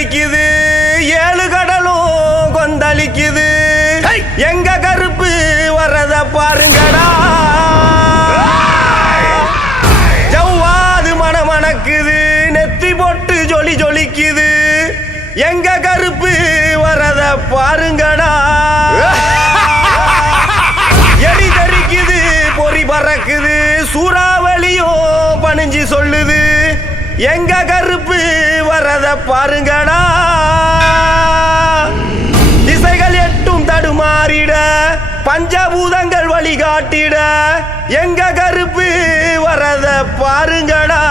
தெரிக்குது, 7 கடலும் கொந்தளிக்குது. எங்க கருப்பு வரத பாருங்கடா, ஜவ்வாது மணமணக்குது, நெத்தி போட்டு ஜொலி ஜொலிக்குது. எங்க கருப்பு வரத பாருங்கடா, எரி தெரிக்குது, பொறி பறக்குது, சூறாவளியும் பணிஞ்சு சொல்லுது. எங்க கருப்பு வரத பாருங்கடா, திசைகள் எட்டும் தடுமாறிட, பஞ்சபூதங்கள் வழிகாட்டிட. எங்க கருப்பு வரத பாருங்கடா.